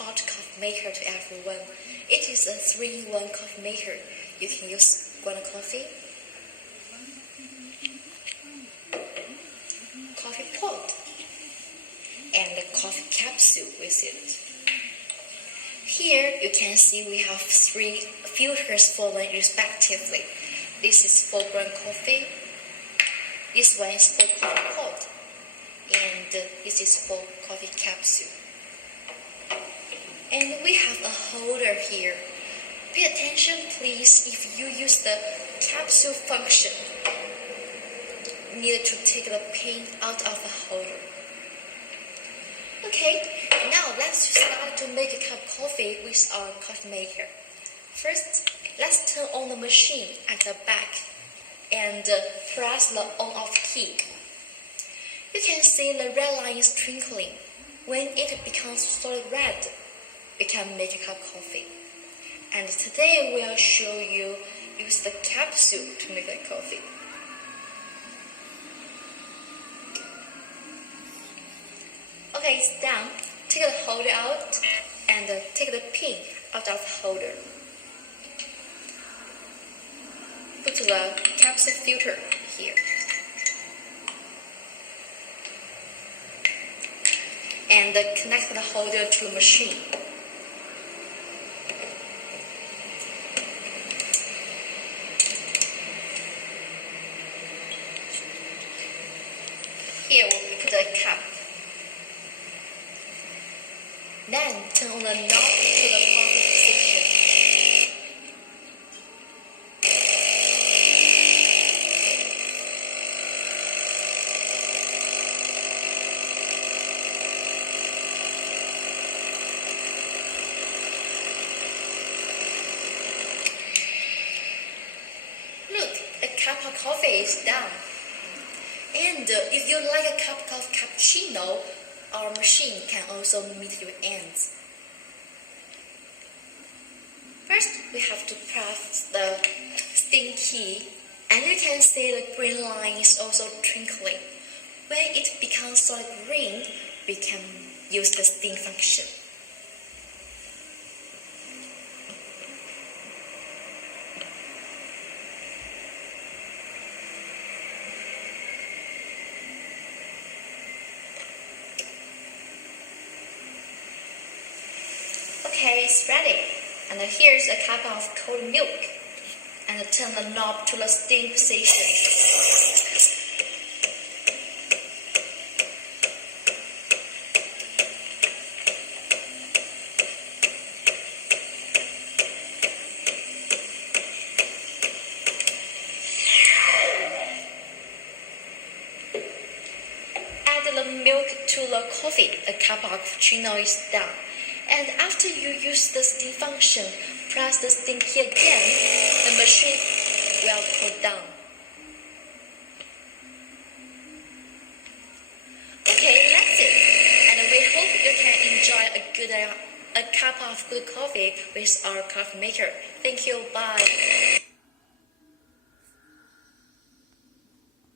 hot coffee maker to everyone. It is a 3-in-1 coffee maker. You can use ground coffee, coffee pot, and a coffee capsule with it. Here you can see we have 3 filters for one respectively. This is for ground coffee, this one is for coffee pot, and this is for coffee capsule. And we have a holder here. Pay attention please if you use the capsule function. You need to take the pin out of the holder. Okay, now let's start to make a cup of coffee with our coffee maker. First, let's turn on the machine at the back and press the on-off key. You can see the red line is twinkling. When it becomes solid red, we can make a cup of coffee. And today we'll show you use the capsule to make the coffee. Okay, it's done. Take the holder out and take the pin out of the holder. Put the capsule filter here. And connect the holder to the machine. Here we put a cup. Then turn on the knob to the coffee position. Look, the cup of coffee is done. And if you like a cup of cappuccino, our machine can also meet your ends. First, we have to press the steam key, and you can see the green line is also twinkling. When it becomes solid green, we can use the steam function. Okay, it's ready. And here's a cup of cold milk. And turn the knob to the steam position. Add the milk to the coffee. A cup of cappuccino is done. And after you use the steam function, press the steam key again, the machine will cool down. Okay, that's it. And we hope you can enjoy a cup of good coffee with our coffee maker. Thank you, bye.